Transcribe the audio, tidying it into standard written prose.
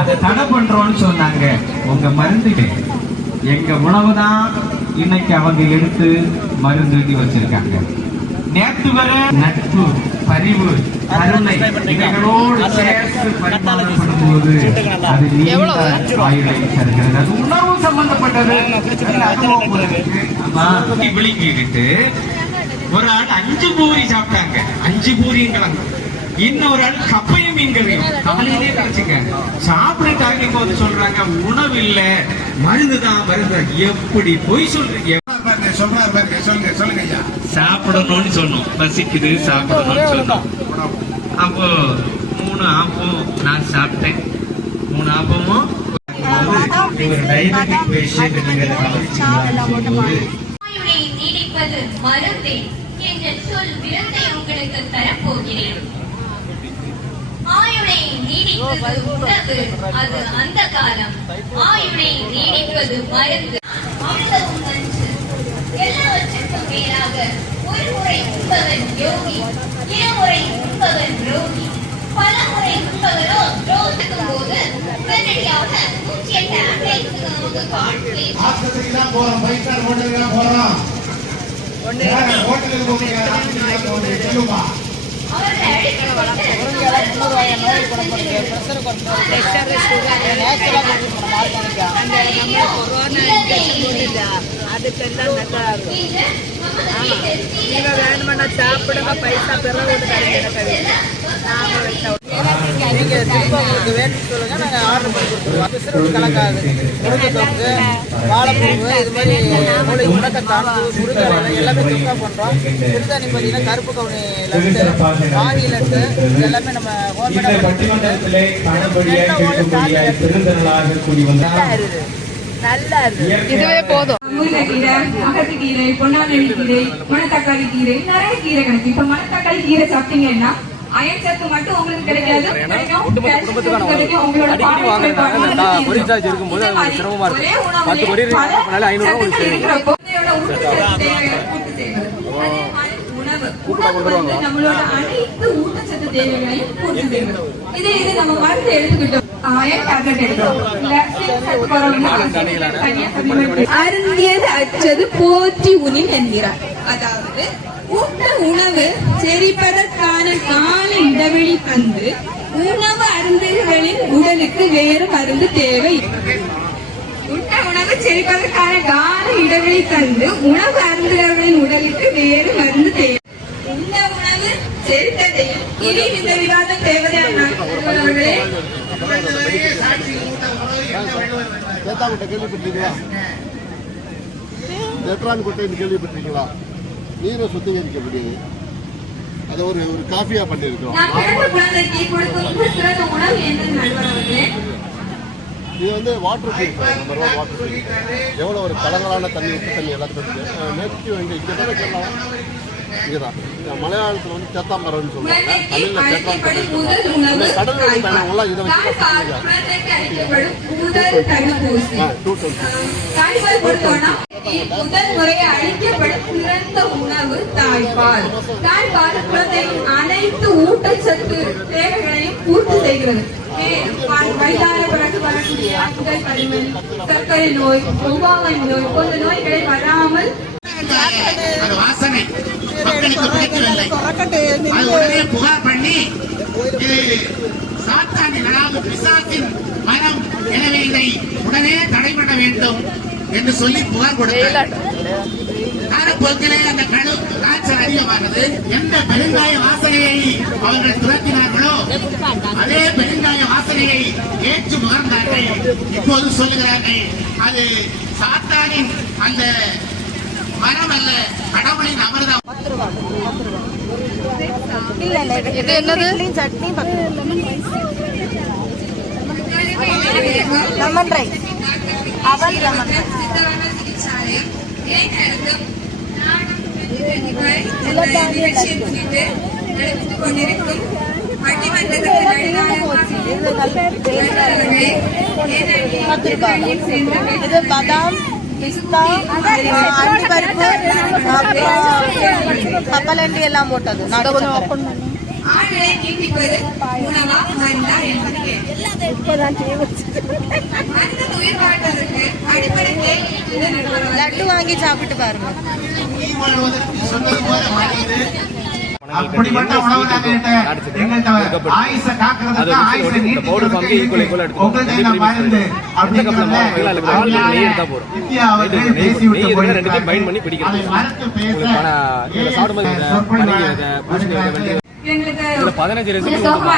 அதை தடை பண்றோம்னு சொன்னாங்க. உங்க மருந்து எங்க உணவு தான் இன்னைக்கு அவங்க எடுத்து மருந்து வச்சிருக்காங்க. நேற்று வர நட்பு, பரிவு, கருணை இவைகளோடு சேர்த்து பரிமாறப்படும் போது அது நீண்ட ஆயுளை தருகிறது. அது உணவு சம்பந்தப்பட்டது. விழுங்கிக்கிட்டு ஒரு ஆள் 5 பூரி சாப்பிட்டாங்க. 5 பூரியும் கிழங்கு. இன்னொரு ஆள் கப்பையும் மீன் கறியும் காலையிலே கிடைச்சுங்க. சாப்பிட தாங்கும் போது சொல்றாங்க உணவு இல்ல மருந்து தான் மருந்து. எப்படி போய் சொல்றீங்க? சாப்பிடணும்னு சொன்னோம். பசிக்குது சாப்பிடணும்னு சொன்னோம். அப்போ 3 ஆப்பம் நான் சாப்பிட்டேன். 3 ஆப்பமும் நீடிப்பது மருந்தே என்ற சொல் விருந்தை உங்களுக்கு தரப்போகிறேன். ஆயுளை நீடிப்பது உணவு, அது அந்த காலம். ஆயுளை நீடிப்பது மருந்து, அமிர்தமும் நஞ்சு. எல்லாவற்றுக்கும் மேலாக ஒரு முறை உண்பவன் யோகி, இருமுறை உண்பவன் ரோகி, பல முறை உண்பவரோ ரோகிக்கும் போது உடனடியாக 108 ஆம்புலன்ஸுக்கு நமக்கு கால் பேசும். வேணுமென்னா சாப்பிடுங்க, பைசா பிறகு நீங்க திரும்ப உங்களுக்கு வேணும்னு சொல்லுங்க, நாங்கள் ஆர்டர் பண்ணி கொடுத்துருவோம். பிசுறு கலக்காது, முருங்கைத்தொக்கு, வாழைப்பூ, இது மாதிரி மூளை முடக்கத்தான், முருங்கை எல்லாமே சுத்தா பண்றோம். திருத்தணி பார்த்தீங்கன்னா கருப்பு கவுனி லட்டு, வாங்கி லட்டு, இது எல்லாமே நம்ம நல்லா இருக்கு. இதுவே போதும். முருங்கைக்கீரை, அகத்துக்கீரை, பொன்னாங்கண்ணி கீரை, மணத்தக்காளி கீரை, நிறைய கீரை கிடைக்கும். இப்ப மணத்தக்காளி கீரை சாப்பிட்டீங்கன்னா அயன் சத்து மட்டும் உங்களுக்கு கிடைக்காது, உங்களோட நம்மளோட அனைத்து ஊட்டச்சத்து தேவைகளையும் பூர்த்தி செய்வது. இதே இது நம்ம மருந்து எடுத்துக்கிட்டோம், அருந்தியது அற்றது போற்றி உனின் என்கிறார். அதாவது உண்ண உணவு செரிப்பதற்கான கால இடைவெளி தந்து உணவு அருந்துகளின் உடலுக்கு வேறு மருந்து தேவை. உண்ண உணவு செரிப்பதற்கான கால இடைவெளி தந்து உணவு அருந்துகளின் உடலுக்கு வேறு மருந்து தேவை. உண்ண உணவு செரித்ததையும் இனி இந்த விவாதம் தேவையான கேள்விப்பட்டிருக்கீங்களா? நீரை சுத்திகரிக்கப்படுது. அதை ஒரு காஃபியா பண்ணிருக்கோம். இது வந்து வாட்டர் பியூரிஃபையர், வாட்டர் எவ்வளோ ஒரு கலங்களான தண்ணி, உப்பு தண்ணி எல்லாத்துக்கும் நேற்று இங்கே கேட்கலாம். இங்கதான் மலையாளத்துல வந்து சேத்தாமரம்னு சொல்லுவாங்க, தமிழ்ல சேத்தாமரம். கடல் பயணங்கள்லாம் இதை வச்சு முதல் முறையை அளிக்கப்படும் சிறந்த உணவு தாய்ப்பால். தாய்ப்பால் குழந்தையின் அனைத்து ஊட்டச்சத்து தேவைகளையும் பூர்த்தி செய்கிறது. வயதான பிறகு வரக்கூடிய உடல் பருமன், சர்க்கரை நோய், ஒவ்வாமை நோய் போன்ற நோய்களை வராமல் வாசனை மக்களுக்கு பிடிக்கவில்லை. உடனே புகார் பண்ணி இது சாத்தானின் அதாவது பிசாசின் மரம், எனவே இதை உடனே தடை பண்ண வேண்டும் என்று சொல்லி புகார் கொடுத்தார். காலப்போக்கிலே அந்த காய்ச்சல் அதிகமானது. எந்த பெருங்காய வாசனையை அவர்கள் துரத்தினார்களோ அதே பெருங்காய வாசனையை ஏற்று முகர்ந்தார்கள். இப்போது சொல்லுகிறார்கள் அது சாத்தானின் அந்த மரம் அல்ல, கடவுளின் அமிர்தம். இது என்னது? சட்னி, லெமன் ரைஸ், அவல் லெமன் இது பாதாம், பிஸ்தா, அண்டிப்பருப்பு, கப்பலண்டி எல்லாம் போட்டது. ஆயுளை நீட்டிப்பது உணவா மருந்தா என்பது கேள்வி. மனிதன் உயிர் வாழ்வதற்கு அடிப்படை தேவை லட்டு வாங்கி சாப்பிட்டு பாருங்க. உயிர் வாழ்வதற்கு சொன்னது போல மனிது அப்படிப்பட்ட உணவு நாங்க எங்கள்கிட்ட ஆயுச காக்கிறதுக்கு ஆயுச நீட்டிக்கிறதுக்கு உங்களுக்கு நான் மருந்து அப்படிங்கிறத இந்தியா அவர்கள் பேசி விட்டு போயிருக்காங்க. அதை மறுத்து பேச சாப்பிடும்போது எங்களுக்கு